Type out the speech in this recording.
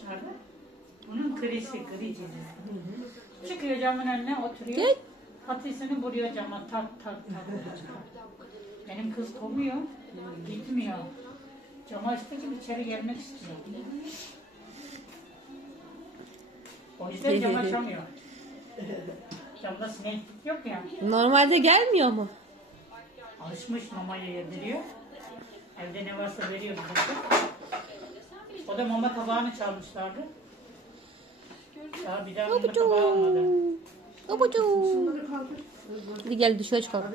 dışarıda. Bunun gri çizgisi. Çıkıyor camın önüne oturuyor. Gel. Patisini vuruyor cama tak tak tak. Benim kız kovuyor. Gitmiyor. Cama açtığı gibi içeri gelmek istiyor. O yüzden cam açamıyor. Camda sinek yok ya. Normalde gelmiyor mu? Alışmış, mamayı yediriyor. Evde ne varsa veriyor bize. O da mama tabağını çalmışlardı. Daha bir daha mama tabağı almadı. Abucu. Hadi gel dışarı çıkalım.